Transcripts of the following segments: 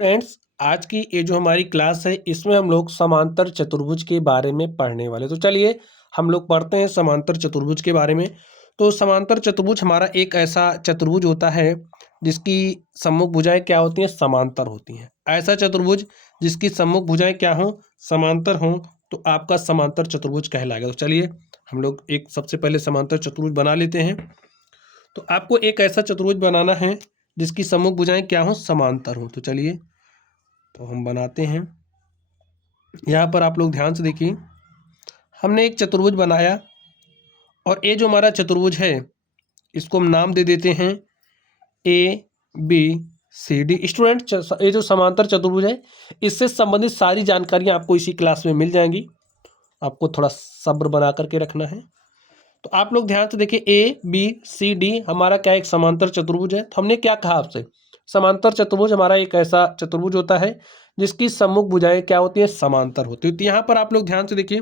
Friends, आज की ये जो हमारी क्लास है इसमें हम लोग समांतर चतुर्भुज के बारे में पढ़ने वाले। तो चलिए हम लोग पढ़ते हैं समांतर चतुर्भुज के बारे में। तो समांतर चतुर्भुज हमारा एक ऐसा चतुर्भुज होता है जिसकी सम्मुख भुजाएं क्या होती हैं, समांतर होती हैं। ऐसा चतुर्भुज जिसकी सम्मुख भुजाएं क्या हों, समांतर हों, तो आपका समांतर चतुर्भुज कहलाएगा। तो चलिए हम लोग एक सबसे पहले समांतर चतुर्भुज बना लेते हैं। तो आपको एक ऐसा चतुर्भुज बनाना है जिसकी सम्मुख भुजाएं क्या हों, समांतर हों। तो चलिए तो हम बनाते हैं। यहाँ पर आप लोग ध्यान से देखिए, हमने एक चतुर्भुज बनाया और ये जो हमारा चतुर्भुज है इसको हम नाम दे देते हैं A B C D. Student, ये जो समांतर चतुर्भुज है इससे संबंधित सारी जानकारियाँ आपको इसी क्लास में मिल जाएंगी। आपको थोड़ा सब्र बना करके रखना है। तो आप लोग ध्यान से देखिए, ए बी सी डी हमारा क्या एक समांतर चतुर्भुज है। तो हमने क्या कहा आपसे, समांतर चतुर्भुज हमारा एक ऐसा चतुर्भुज होता है जिसकी सम्मुख भुजाएं क्या होती है, समांतर होती है। तो यहाँ पर आप लोग ध्यान से देखिए,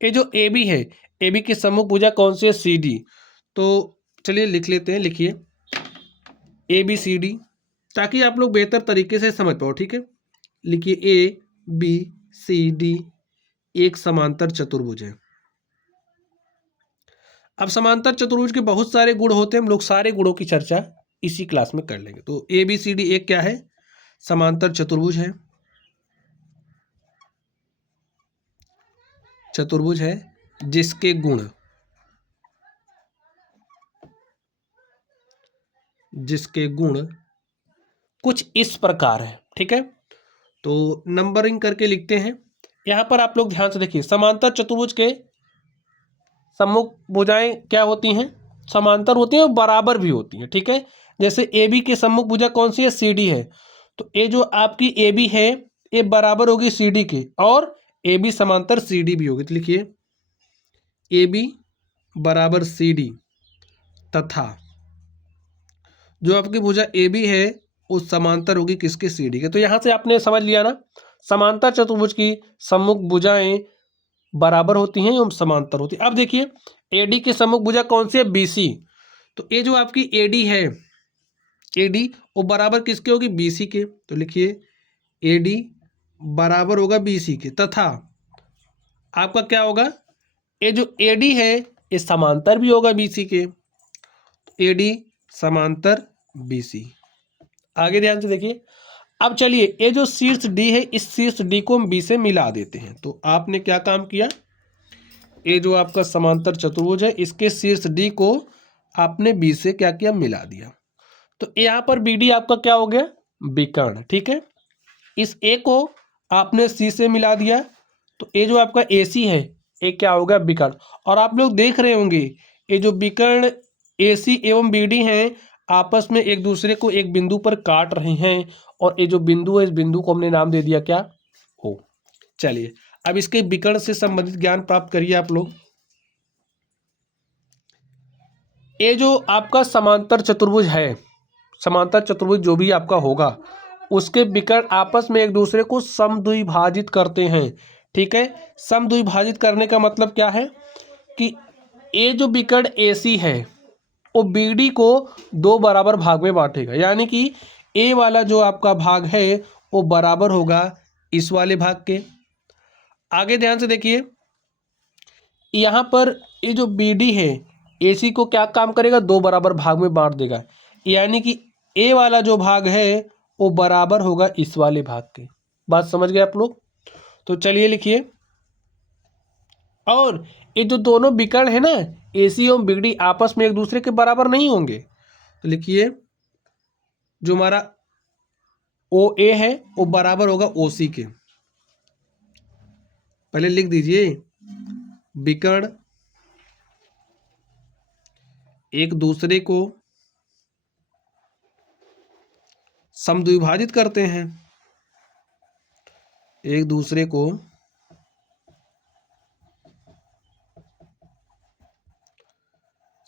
ये जो ए बी है, ए बी की सम्मुख भुजा कौन सी है, सी डी। तो चलिए लिख लेते हैं, लिखिए ए बी सी डी, ताकि आप लोग बेहतर तरीके से समझ पाओ। ठीक है, लिखिए ए बी सी डी एक समांतर चतुर्भुज है। अब समांतर चतुर्भुज के बहुत सारे गुण होते हैं, हम लोग सारे गुणों की चर्चा इसी क्लास में कर लेंगे। तो ए बी सी डी एक क्या है, समांतर चतुर्भुज है। चतुर्भुज है जिसके गुण कुछ इस प्रकार है। ठीक है, तो नंबरिंग करके लिखते हैं। यहां पर आप लोग ध्यान से देखिए, समांतर चतुर्भुज के सम्मुख भुजाएं क्या होती हैं, समांतर होती हैं और बराबर भी होती हैं। ठीक है, जैसे ए बी के सम्मुख भुजा कौन सी है, सी डी है। तो ये जो आपकी ए बी है ये बराबर होगी सी डी के, और ए बी समांतर सी डी भी होगी। तो लिखिए ए बी बराबर सी डी तथा जो आपकी भुजा ए बी है वो समांतर होगी किसके, सी डी के। तो यहां से आपने समझ लिया ना, समांतर चतुर्भुज की सम्मुख भुजाएं बराबर होती हैं एवं समांतर होती है। अब देखिए एडी की सम्मुख भुजा कौन सी है, बीसी। तो ये जो आपकी एडी है, एडी वो बराबर किसके होगी, बीसी के। तो लिखिए एडी बराबर होगा बीसी के, तथा आपका क्या होगा, ये जो एडी है ये समांतर भी होगा बीसी के। एडी समांतर बीसी। आगे ध्यान से देखिए, अब चलिए ये जो शीर्ष डी है इस शीर्ष डी को हम बी से मिला देते हैं। तो आपने क्या काम किया, ये जो आपका समांतर चतुर्भुज है इसके शीर्ष डी को आपने बी से क्या किया, मिला दिया। तो यहाँ पर बी डी आपका क्या हो गया, विकर्ण। ठीक है, इस ए को आपने सी से मिला दिया, तो ये जो आपका ए सी है ये क्या होगा, विकर्ण। और आप लोग देख रहे होंगे ये जो विकर्ण ए सी एवं बी डी हैं आपस में एक दूसरे को एक बिंदु पर काट रहे हैं, और ये जो बिंदु है इस बिंदु को हमने नाम दे दिया क्या, ओ। चलिए अब इसके विकर्ण से संबंधित ज्ञान प्राप्त करिए आप लोग। ये जो आपका समांतर चतुर्भुज है, समांतर चतुर्भुज जो भी आपका होगा उसके विकर्ण आपस में एक दूसरे को समद्विभाजित करते हैं। ठीक है, समद्विभाजित करने का मतलब क्या है कि ये जो विकर्ण AC है वो BD को दो बराबर भाग में बांटेगा, यानी कि ए वाला जो आपका भाग है वो बराबर होगा इस वाले भाग के। आगे ध्यान से देखिए, यहाँ पर ये जो BD है AC को क्या काम करेगा, दो बराबर भाग में बांट देगा, यानी कि ए वाला जो भाग है वो बराबर होगा इस वाले भाग के। बात समझ गए आप लोग। तो चलिए लिखिए, और ये जो दोनों विकर्ण है ना AC और BD आपस में एक दूसरे के बराबर नहीं होंगे। तो लिखिए जो हमारा OA है वो बराबर होगा OC के। पहले लिख दीजिए, विकर्ण एक दूसरे को समद्विभाजित करते हैं, एक दूसरे को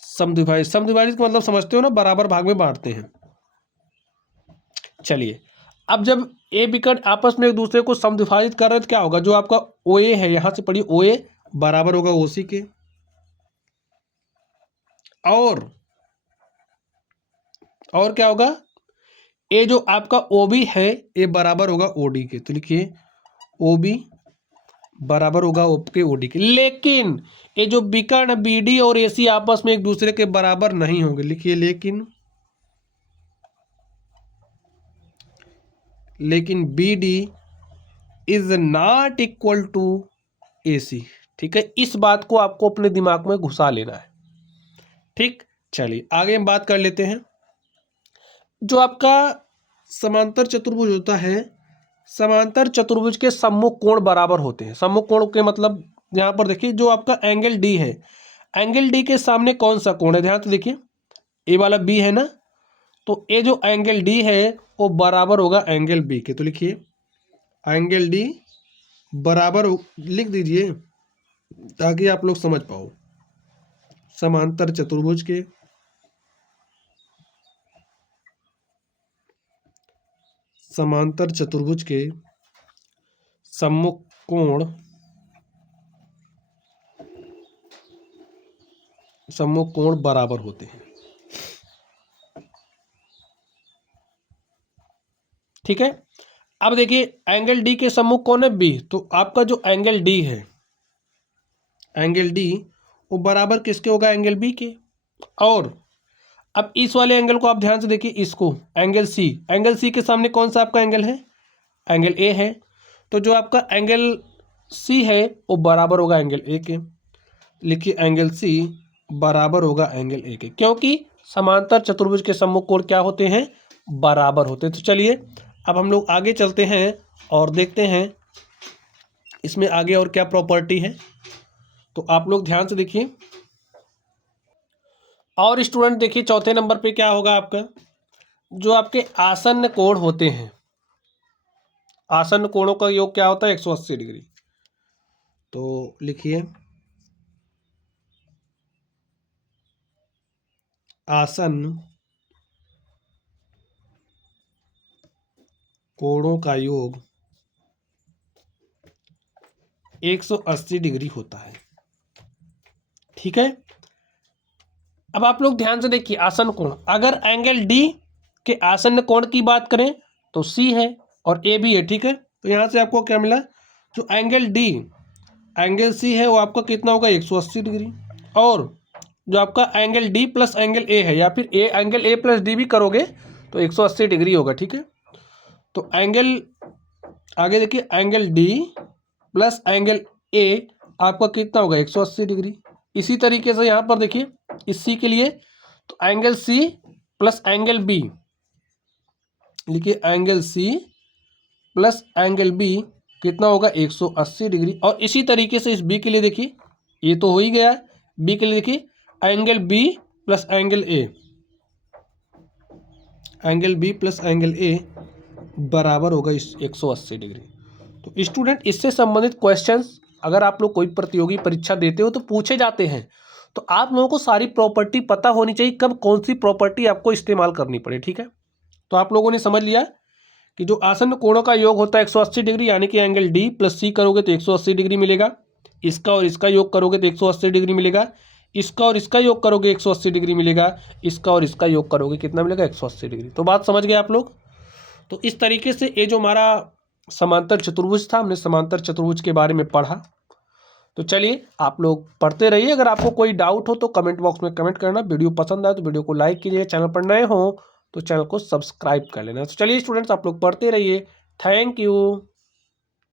समद्विभाजित, समद्विभाजित का मतलब समझते हो ना, बराबर भाग में बांटते हैं। चलिए अब जब ए विकर्ण आपस में एक दूसरे को समद्विभाजित कर रहे हैं तो क्या होगा, जो आपका OA है यहां से पढ़िए, OA बराबर होगा OC के। और क्या होगा, ये जो आपका OB है ये बराबर होगा OD के, तो लिखिए OB बराबर होगा आपके OD के। लेकिन ये जो विकर्ण BD और AC आपस में एक दूसरे के बराबर नहीं होंगे, लिखिए लेकिन BD is not equal to AC। ठीक है, इस बात को आपको अपने दिमाग में घुसा लेना है। ठीक, चलिए आगे हम बात कर लेते हैं। जो आपका समांतर चतुर्भुज होता है, समांतर चतुर्भुज के सम्मुख कोण बराबर होते हैं। सम्मुख कोण के मतलब यहां पर देखिए जो आपका एंगल D है, एंगल D के सामने कौन सा कोण है, ध्यान से देखिए ए वाला B है ना, तो ये जो एंगल D है वो बराबर होगा एंगल B के। तो लिखिए एंगल D बराबर लिख दीजिए ताकि आप लोग समझ पाओ। समांतर चतुर्भुज के सम्मुख कोण बराबर होते हैं। ठीक है, अब देखिए एंगल D के सम्मुख कोण है B, तो आपका जो एंगल D है, एंगल D वो बराबर किसके होगा, एंगल B के। और अब इस वाले एंगल को आप ध्यान से देखिए, इसको एंगल C के सामने कौन सा आपका एंगल है, एंगल A है, तो जो आपका एंगल C है वो बराबर होगा एंगल A के। लिखिए एंगल C बराबर होगा एंगल A के, क्योंकि समांतर चतुर्भुज के सम्मुख कोण क्या होते हैं, बराबर होते हैं। तो चलिए अब हम लोग आगे चलते हैं और देखते हैं इसमें आगे और क्या प्रॉपर्टी है। तो आप लोग ध्यान से देखिए, और स्टूडेंट देखिए चौथे नंबर पे क्या होगा आपका, जो आपके आसन्न कोण होते हैं, आसन्न कोणों का योग क्या होता है, 180 डिग्री। तो लिखिए आसन्न कोणों का योग 180 डिग्री होता है। ठीक है, अब आप लोग ध्यान से देखिए आसन्न कोण, अगर एंगल D के आसन्न कोण की बात करें तो C है और A भी है। ठीक है, तो यहां से आपको क्या मिला, जो एंगल D एंगल C है वो आपका कितना होगा, 180 डिग्री। और जो आपका angle D plus angle A है, या फिर एंगल A प्लस D भी करोगे तो 180 डिग्री होगा। ठीक है, तो एंगल आगे देखिए angle D plus angle A आपका कितना होगा, 180 डिग्री। इसी तरीके से यहाँ पर देखिए इस C के लिए, तो angle C plus angle B, लिखिए angle C plus angle B कितना होगा, 180 डिग्री। और इसी तरीके से इस B के लिए देखिए, ये तो हो ही गया, B के लिए देखिए angle B plus angle A, angle B plus angle A बराबर होगा 180 डिग्री। तो स्टूडेंट इससे संबंधित क्वेश्चंस अगर आप लोग कोई प्रतियोगी परीक्षा देते हो तो पूछे जाते हैं, तो आप लोगों को सारी प्रॉपर्टी पता होनी चाहिए, कब कौन सी प्रॉपर्टी आपको इस्तेमाल करनी पड़े। ठीक है, तो आप लोगों ने समझ लिया कि जो आसन्न कोणों का योग होता है 180 डिग्री, यानी कि एंगल D प्लस C करोगे तो 180 डिग्री मिलेगा, इसका और इसका योग करोगे तो 180 डिग्री मिलेगा, इसका और इसका योग करोगे 180 डिग्री मिलेगा, इसका और इसका योग करोगे कितना मिलेगा, 180 डिग्री। तो बात समझ गए आप लोग। तो इस तरीके से ये जो हमारा समांतर चतुर्भुज था, हमने समांतर चतुर्भुज के बारे में पढ़ा। तो चलिए आप लोग पढ़ते रहिए, अगर आपको कोई डाउट हो तो कमेंट बॉक्स में कमेंट करना। वीडियो पसंद आए तो वीडियो को लाइक कीजिए, चैनल पर नए हो तो चैनल को सब्सक्राइब कर लेना। तो चलिए स्टूडेंट्स आप लोग पढ़ते रहिए, थैंक यू।